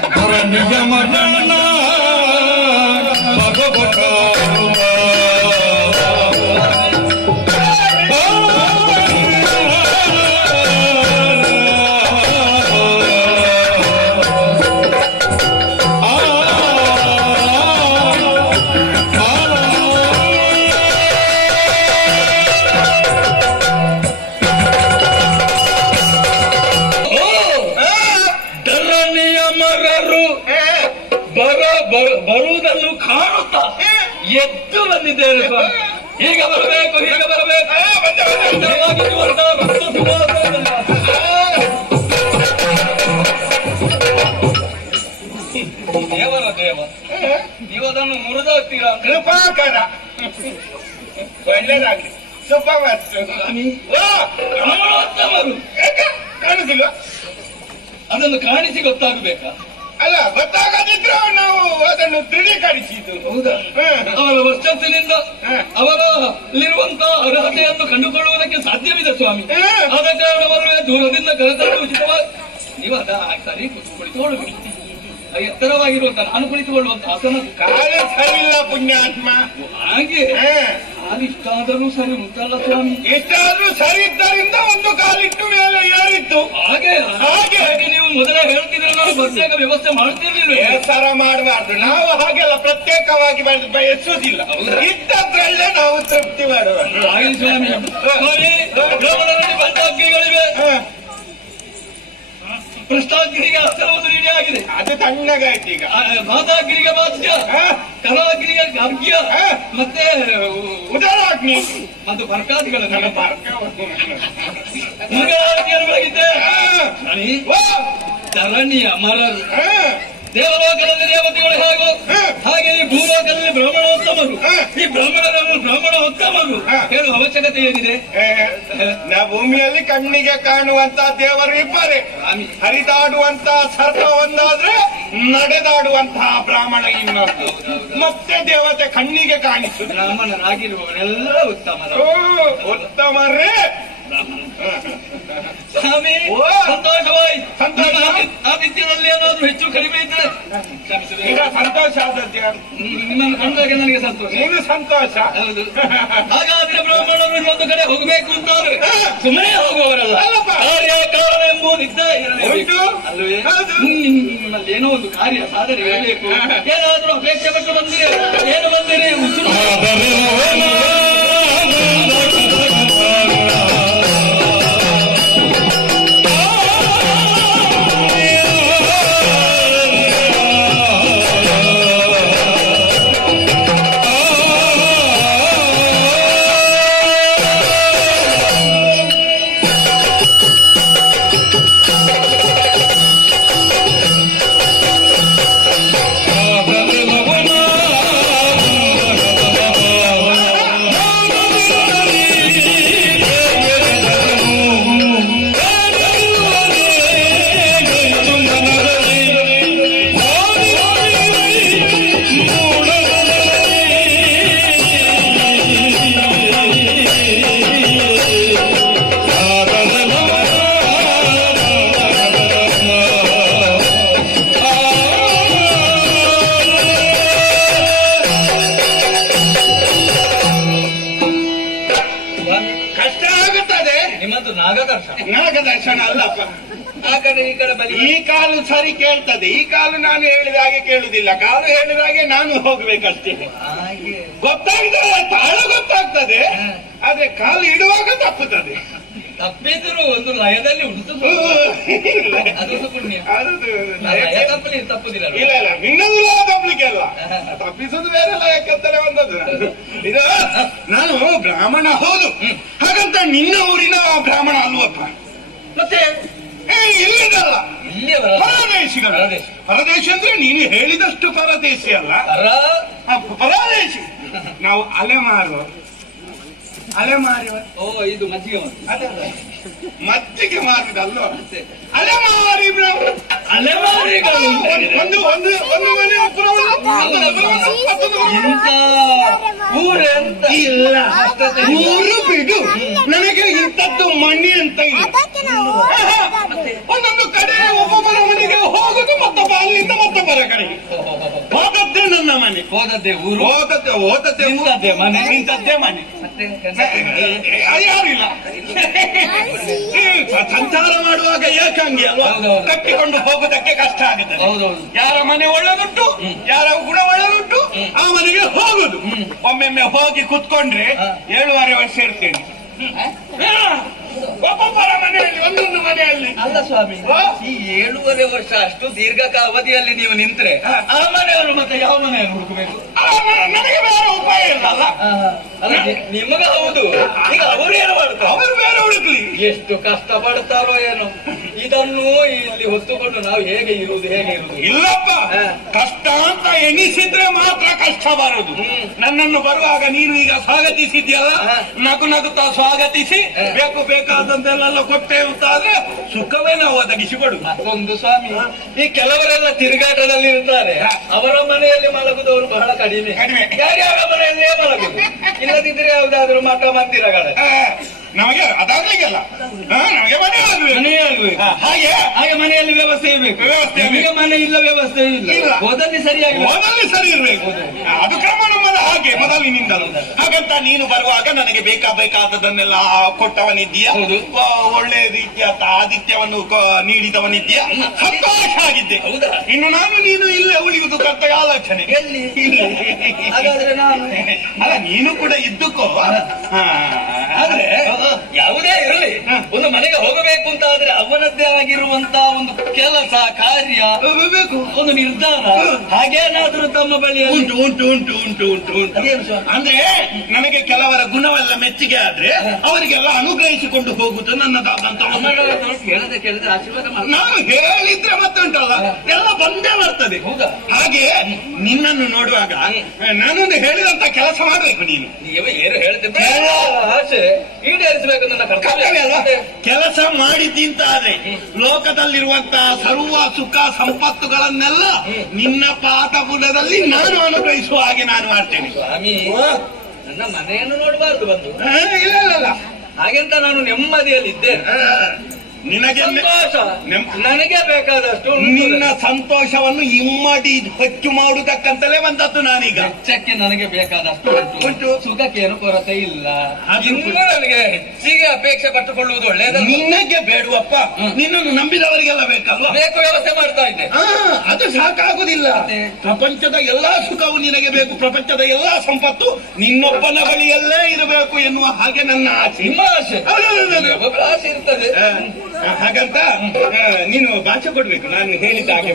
Para niya marana. ಧರಣಿಯ ಮರರು ಬರ ಬರ- ಬರುವುದನ್ನು ಕಾಣುತ್ತಾ ಎದ್ದು ಬಂದಿದ್ದೇವೆ ಈಗ ಬರಬೇಕು ಈಗ ಬರಬೇಕು. ದೇವರ ದೇವ ನೀವು ಅದನ್ನು ಮುರಿದಾಗ್ತೀರಾ ಕೃಪಾಕರ. ಒಳ್ಳೇದಾಗ್ಲಿ. ಸುಬ್ಬವಸ್ತು ಸ್ವಾಮಿ ಓ ಬ್ರಾಹ್ಮಣೋತ್ತಮರು ಯಾಕೆ? ಕಾಣುದಿಲ್ವ ಅದನ್ನು ಕಾಣಿಸಿ ಗೊತ್ತಾಗಬೇಕಾ? ಅಲ್ಲ ಗೊತ್ತಾಗದಿದ್ರು ನಾವು ಅದನ್ನು ದೃಢೀಕರಿಸಿದ್ದು. ಹೌದಾ. ಅವರ ವರ್ಚಸ್ಸಿನಿಂದ ಹ್ಮ್. ಅವರಲ್ಲಿರುವಂತಹ ಅರ್ಹತೆಯನ್ನು ಕಂಡುಕೊಳ್ಳುವುದಕ್ಕೆ ಸಾಧ್ಯವಿದೆ ಸ್ವಾಮಿ. ಆದ ಕಾರಣ ಅವರು ದೂರದಿಂದ ಕರೆತರಲು ಉಚಿತವಾಗಿ ನೀವು ಅದ ಸರಿ ಕುಳಿತುಕೊಳ್ಳಬೇಕು ಕುಳಿತುಕೊಳ್ಳಿ ಎತ್ತರವಾಗಿರುವಂತ ನಾನು ಕುಳಿತುಕೊಳ್ಳುವಂತ ಆಸನ ಕಾಲ ಸರಿಯಿಲ್ಲ ಪುಣ್ಯಾತ್ಮ. ಹಾಗೆ? ಹ್ಮ್. ಕಾಲಿಷ್ಟಾದರೂ ಸರಿ ಉಂಟಲ್ಲ ಸ್ವಾಮಿ. ಎಷ್ಟಾದ್ರೂ ಸರಿ ಇದ್ದರಿಂದ ಒಂದು ಕಾಲಿಟ್ಟು ಮೇಲೆ ಏರಿತ್ತು. ಹಾಗೆ? ಹಾಗೆ. ಹಾಗೆ ನೀವು ಮೊದಲೇ ಹೇಳ್ತಿದ್ರೆ ನಾನು ಪ್ರತ್ಯೇಕ ವ್ಯವಸ್ಥೆ ಮಾಡ್ತಿರ್ಲಿಲ್ಲ ಸರ ಮಾಡಬಾರ್ದು. ನಾವು ಹಾಗೆಲ್ಲ ಪ್ರತ್ಯೇಕವಾಗಿ ಬಯಸುವುದಿಲ್ಲ? ಇದ್ದದ್ರಲ್ಲೇ ನಾವು ತೃಪ್ತಿ ಮಾಡುವ ಹಾಗೆ ಸ್ವಾಮಿ. ಬ್ರಾಹ್ಮಣರಲ್ಲಿ ಪಂಚಾಗ್ನಿಗಳಿವೆ. ಪ್ರಶ್ನಾಗ್ನಿಗೆ ಅಸ್ತ್ರವನ್ನು ತಣ್ಣಗಾಯ್ತು ಈಗ. ಆ, ಮಾತಾಗ್ನಿಗೆ ಮಾತ್ಯ ಅರ್ಘ್ಯ ಹಾ? ಮತ್ತೆ ಉದಾರಾಗ್ನಿ. ಒಂದು ಬರ್ಕಾದಿಗಳ ನನ್ನ ಪಾರ್ಕ. ಮಂಗಳಾರತಿಯನ್ನು ಬೆಳಗಿದ್ದೆ ಹಾ. ಸ್ವಾಮಿ, ಓ, ಧರಣಿಯ ಮರರು. ಹಾ. ದೇವಲೋಕದಲ್ಲಿ ದೇವತೆಗಳು ಹೇಗೋ. ಹಾಗೆ ಈ ಭೂಲೋಕದಲ್ಲಿ ಬ್ರಾಹ್ಮಣೋತ್ತಮರು. ಈ ಬ್ರಾಹ್ಮಣರನ್ನು ಬ್ರಾಹ್ಮಣೋತ್ತಮರು. ಹೇಳುವ ಅವಶ್ಯಕತೆ ಏನಿದೆ? ನಾ ಭೂಮಿಯಲ್ಲಿ ಕಣ್ಣಿಗೆ ಕಾಣುವಂತ ದೇವರು ಇಬ್ಬರೇ. ಹರಿದಾಡುವಂತ ಸರ್ಪ ಒಂದಾದ್ರೆ ನಡೆದಾಡುವಂತಹ ಬ್ರಾಹ್ಮಣ ಇನ್ನೊಂದು. ಮತ್ತೆ ದೇವತೆ ಕಣ್ಣಿಗೆ ಕಾಣಿಸ್ತು ಬ್ರಾಹ್ಮಣರಾಗಿರುವವರೆಲ್ಲ ಉತ್ತಮ ಉತ್ತಮರೇ. ಸ್ವಾಮಿ ಸಂತೋಷವಾಯ್. ಸಂತೋಷ. ಆ ಆತಿ- ಹೆಚ್ಚು ಕಡಿಮೆ ಇದ್ರೆ. ಈಗ ಸಂತೋಷ? ನಿ- ನಿಮ್ಮನ್ನು ಕಂಡಾಗ ನನಗೆ ಸಂತೋಷ. ನೀನು ಸಂತೋಷ. ಹೌದು. ಹಾಗಾದ್ರೆ ಬ್ರಾಹ್ಮಣರು ಒಂದು ಕಡೆ ಹೋಗಬೇಕು ಅಂತಾದ್ರೆ ಸುಮ್ಮನೆ ಹೋಗುವವರಲ್ಲ. ಕಾರ್ಯ ಕಾರಣ ಎಂಬುದು ಇದ್ದೇ ಇರಬೇಕು. ಅಲ್ವೇ. ನಿಮ್ಮಲ್ಲಿ ಏನೋ ಒಂದು ಕಾರ್ಯ ಸಾಧನೆ ಇರಬೇಕು. ಏನಾದ್ರೂ ಅಪೇಕ್ಷೆ ಪಟ್ಟು ಬಂದಿರಿ. ಏನು ಬಂದಿರಿ? ಉಸಿರು ನಾಗದರ್ಶನ ಅಲ್ಲಪ್ಪ. ಆ ಕಡೆ ಈ ಕಡೆ ಬಲಿ ಈ ಕಾಲು ಸರಿ ಕೇಳ್ತದೆ. ಈ ಕಾಲು ನಾನು ಹೇಳಿದ ಹಾಗೆ ಕೇಳುದಿಲ್ಲ. ಕಾಲು ಹೇಳಿದ ಹಾಗೆ ನಾನು ಹೋಗ್ಬೇಕಷ್ಟೇ. ಹಾಗೆ. ಗೊತ್ತಾಗ್ತದೆ ತಾಳ ಗೊತ್ತಾಗ್ತದೆ. ಆದ್ರೆ ಕಾಲು ಇಡುವಾಗ ತಪ್ಪುತ್ತದೆ. ತಪ್ಪಿದ್ರು ಒಂದು ಲಯದಲ್ಲಿ ಉಂಟು. ಅದು ಲಯ. ತಪ್ಪಲಿ ತಪ್ಪುದಿಲ್ಲ ಇಲ್ಲ ಇಲ್ಲ. ನಿನ್ನದು ಲಯ ತಪ್ಪಲಿಕ್ಕೆ ಅಲ್ಲ. ತಪ್ಪಿಸುದು ಬೇರೆ ಲಯಕ್ಕಂತಲೇ ಬಂದದ್ದು. ಇದು ನಾನು ಬ್ರಾಹ್ಮಣ ಹೌದು. ಹಾಗಂತ ನಿನ್ನ ಊರಿನ ಬ್ರಾಹ್ಮಣ ಅಲ್ವಪ್ಪ. ಮತ್ತೆ ಇಲ್ಲಿಯ ಬರ ಪರದೇಶಿಗಳು. ಪರದೇಶಿ. ಪರದೇಶಿ ಅಂದ್ರೆ ನೀನು ಹೇಳಿದಷ್ಟು ಪರದೇಶಿ ಅಲ್ಲ. ಪರ? ಪರದೇಶಿ. ನಾವು ಅಲೆಮಾರು ಅಲೆಮಾರಿ ಓ ಇದು ಮಜ್ಜಿಗೆ ಅದಲ್ಲ ಮಜ್ಜಿಗೆ ಮಾರುದಲ್ಲ ಅಲೆಮಾರಿ ಅಲೆಮಾರಿಗಳು ಒಂದು ಒಂದು ಒಂದು ಮನೆ ಮತ್ತೊಂದು ಮನೆ ಇಲ್ಲ. ಊರು ಬಿಡು. ನನಗೆ ಇಂಥದ್ದು ಮಣ್ಣಿ ಅಂತ ಇಲ್ಲ. ಒಂದೊಂದು ಕಡೆ ಒಬ್ಬೊಬ್ಬರ ಮನೆಗೆ ಹೋಗುದು ಮತ್ತೊಬ್ಬ ಅಲ್ಲಿಂದ ತಾಯಿ ಹೋದದ್ದೇ ನನ್ನ ಮನೆ. ಹೋದದ್ದೇ ಊರು. ಹೋದದ್ದೇ ಹೋದದ್ದೇ. ನಿಂತದ್ದೇ ಮನೆ. ನಿಂತದ್ದೇ ಮನೆ. ಮತ್ತೆ? ಯಾರಿಲ್ಲ. ಸಂಚಾರ ಮಾಡುವಾಗ ಏಕಾಂಗಿ ಅಲ್ವಾ? ಕಟ್ಟಿಕೊಂಡು ಹೋಗೋದಕ್ಕೆ ಕಷ್ಟ ಆಗುತ್ತೆ ಹೌದೌದು. ಯಾರ ಮನೆ ಒಳ್ಳೆದುಂಟು ಯಾರ ಗುಣ ಒಳ್ಳೆದುಂಟು ಆ ಮನೆಗೆ ಹೋಗುದು. ಒಮ್ಮೆಮ್ಮೆ ಹೋಗಿ ಕುತ್ಕೊಂಡ್ರೆ. ಏಳುವರೆ ವರ್ಷ ಇರ್ತೇನೆ. ಒಬ್ಬೊಬ್ಬರ ಮನೆಯಲ್ಲಿ ಒಂದೊಂದು ಮನೆಯಲ್ಲಿ. ಅಲ್ಲ ಸ್ವಾಮಿ. ಈ ಏಳುವರೆ ವರ್ಷ ಅಷ್ಟು ದೀರ್ಘಕಾಲ ಅವಧಿಯಲ್ಲಿ ನೀವು ನಿಂತ್ರೆ ಆ ಮನೆಯವರು ಮತ್ತೆ ಯಾವ ಮನೆಯನ್ನು ಹುಡುಕಬೇಕು? ನನಗೆ ಬೇರೆ ಉಪಾಯ ಇಲ್ಲ ಅಲ್ಲ? ನಿಮಗ ಹೌದು. ಈಗ ಅವರು ಏನು ಮಾಡ್ತಾರೆ? ಅವರು ಬೇರೆ ಹುಡುಕ್ಲಿ. ಎಷ್ಟು ಕಷ್ಟ ಪಡ್ತಾರೋ ಏನು. ಇದನ್ನು ಇಲ್ಲಿ ಹೊತ್ತುಕೊಂಡು ನಾವು ಹೇಗೆ ಇರುವುದು ಹೇಗೆ ಇರುವುದು? ಇಲ್ಲಪ್ಪ ಕಷ್ಟ ಅಂತ ಎನಿಸಿದ್ರೆ ಮಾತ್ರ ಕಷ್ಟ ಬರುದು. ನನ್ನನ್ನು ಬರುವಾಗ ನೀನು ಈಗ ಸ್ವಾಗತಿಸಿದ್ಯಲ್ಲ. ನಗು ನಗುತ್ತಾ ಸ್ವಾಗತಿಸಿ ಹಾ. ಬೇಕು ಕೊಟ್ಟೆ ಅಂತ ಆದ್ರೆ ಸುಖವೇ ನಾವು ಒದಗಿಸಿಕೊಡು ಮತ್ತೊಂದು ಸ್ವಾಮಿ ಈ ಕೆಲವರೆಲ್ಲ ತಿರುಗಾಟದಲ್ಲಿ ಇರ್ತಾರೆ. ಅವರ ಮನೆಯಲ್ಲಿ ಮಲಗುದವರು ಬಹಳ ಕಡಿಮೆ. ಕಡಿಮೆ. ಯಾರ್ಯಾರ ಮನೆಯಲ್ಲೇ ಮಲಗುದು? ಇಲ್ಲದಿದ್ರೆ ಯಾವ್ದಾದ್ರು ಮಠ ಮಂದಿರಗಳ? ನಮಗೆ ಅದಾಗ್ಲಿಕ್ಕೆಲ್ಲ ನಮಗೆ ಮನೆ. ಹಾಗೆ? ಹಾಗೆ ಮನೆಯಲ್ಲಿ ವ್ಯವಸ್ಥೆ ಇರಬೇಕು. ವ್ಯವಸ್ಥೆ ನಿಮಗೆ ಮನೆ ಇಲ್ಲ ವ್ಯವಸ್ಥೆ ಇಲ್ಲ. ಓದಲ್ಲಿ ಹೋದಲ್ಲಿ ಸರಿಯಾಗಿ ಓದಲ್ಲಿ ಸರಿ ಇರ್ಬೇಕು. ಅದು ಕ್ರಮ ಹಾಗೆ ಮೊದಲಿನಿಂದಲೂ. ಹಾಗಂತ ನೀನು ಬರುವಾಗ ನನಗೆ ಬೇಕಾಬೇಕಾದದನ್ನೆಲ್ಲ ಕೊಟ್ಟವನಿದ್ದೀಯ? ಹೌದು. ಆ, ಒಳ್ಳೆ ರೀತಿಯ ಆದಿತ್ಯವನ್ನು ನೀಡಿದವನಿದ್ದೀಯ? ಸಂತೋಷ ಆಗಿದ್ದೆ? ಇನ್ನು ನಾನು ನೀನು ಇಲ್ಲೇ ಉಳಿಯುವುದು ಕರ್ತವ್ಯ ಆಲೋಚನೆ. ಅಲ್ಲ ನೀನು ಕೂಡ ಇದ್ದಕ್ಕೋ ಹಾ. ಆದ್ರೆ ಯಾವುದೇ ಇರಲಿ. ಒಂದು ಮನೆಗೆ ಹೋಗಬೇಕು ಅಂತ ಆದ್ರೆ ಅವನದ್ದೇ ಆಗಿರುವಂತ ಒಂದು ಕೆಲಸ ಕಾರ್ಯ ಒಂದು ನಿರ್ಧಾರ ಹಾಗೇನಾದ್ರೂ ತಮ್ಮ ಬಳಿ ಉಂಟು ಉಂಟು ಉಂಟು ಉಂಟು ಉಂಟು ಉಂಟು. ಅಂದ್ರೆ ನನಗೆ ಕೆಲವರ ಗುಣವೆಲ್ಲ ಮೆಚ್ಚುಗೆ ಆದ್ರೆ ಅವರಿಗೆಲ್ಲ ಅನುಗ್ರಹಿಸಿಕೊಂಡು ಹೋಗುದು ನನ್ನ ಕೇಳದೆ ಕೇಳಿದ್ರೆ ಆಶೀರ್ವಾದ ನಾನು ಹೇಳಿದ್ರೆ ಮತ್ತುಂಟಲ್ಲ? ಎಲ್ಲ ಬಂದೇ ಬರ್ತದೆ. ಹೌದಾ? ಹಾಗೆ ನಿನ್ನನ್ನು ನೋಡುವಾಗ ನಾನೊಂದು ಹೇಳಿದಂತ ಕೆಲಸ ಮಾಡಬೇಕು ನೀನು. ನೀವು ಏನು ಹೇಳ್ತಿದ್ರೆ ಆಸೆ ಈಡೇರಿಸಬೇಕು ನನ್ನ ಕರ್ತವ್ಯ. ಅಲ್ವಾ? ಕರ್ತವ್ಯ ಕೆಲಸ ಮಾಡಿದ್ದಿಂತ ಆದ್ರೆ ಲೋಕದಲ್ಲಿರುವಂತಹ ಸರ್ವ ಸುಖ ಸಂಪತ್ತುಗಳನ್ನೆಲ್ಲ ನಿನ್ನ ಪಾತಪುಟದಲ್ಲಿ ನಾನು ಅನುಗ್ರಹಿಸುವ ಹಾಗೆ ನಾನು ಮಾಡ್ತೇನೆ. ಸ್ವಾಮಿ ನನ್ನ ಮನೆಯನ್ನು ನೋಡಬಾರ್ದು ಬಂದು. ಇಲ್ಲ ಇಲ್ಲ ಇಲ್ಲ. ಹಾಗೆಂತ ನಾನು ನೆಮ್ಮದಿಯಲ್ಲಿ ಇದ್ದೇನೆ ಆ, ನಿನಗೆ ನನಗೆ ಬೇಕಾದಷ್ಟು ನಿನ್ನ ಸಂತೋಷವನ್ನು ಇಮ್ಮಡಿ ಹೆಚ್ಚು ಮಾಡುವುದಕ್ಕಂತಲೇ ಬಂದದ್ದು ನಾನೀಗ. ಹೆಚ್ಚಕ್ಕೆ ನನಗೆ ಬೇಕಾದಷ್ಟು ಉಂಟು. ಸುಖಕ್ಕೇನು ಕೊರತೆ ಇಲ್ಲ. ಅದು ನನಗೆ ಹೆಚ್ಚಿಗೆ ಅಪೇಕ್ಷೆ ಪಟ್ಟುಕೊಳ್ಳುವುದು ಒಳ್ಳೆಯದಲ್ಲ. ನಿನಗೆ ಬೇಡುವಪ್ಪ. ನಿನ್ನನ್ನು ನಂಬಿದವರಿಗೆಲ್ಲ ಬೇಕಲ್ಲ ಬೇಕು ವ್ಯವಸ್ಥೆ ಮಾಡ್ತಾ ಇದ್ದೆ. ಸಾಕಾಗುದಿಲ್ಲ. ಪ್ರಪಂಚದ ಎಲ್ಲಾ ಸುಖವು ನಿನಗೆ ಬೇಕು. ಪ್ರಪಂಚದ ಎಲ್ಲಾ ಸಂಪತ್ತು ನಿನ್ನೊಬ್ಬನ ಬಳಿಯಲ್ಲೇ ಇರಬೇಕು ಎನ್ನುವ ಹಾಗೆ ನನ್ನ ಆಸೆ. ನಿಮ್ಮ ಆಸೆ ಆಸೆ ಇರ್ತದೆ. ಹಾಗಂತ ನೀನು ಭಾಷೆ ಕೊಡ್ಬೇಕು. ನಾನು ಹೇಳಿದ ಹಾಗೆ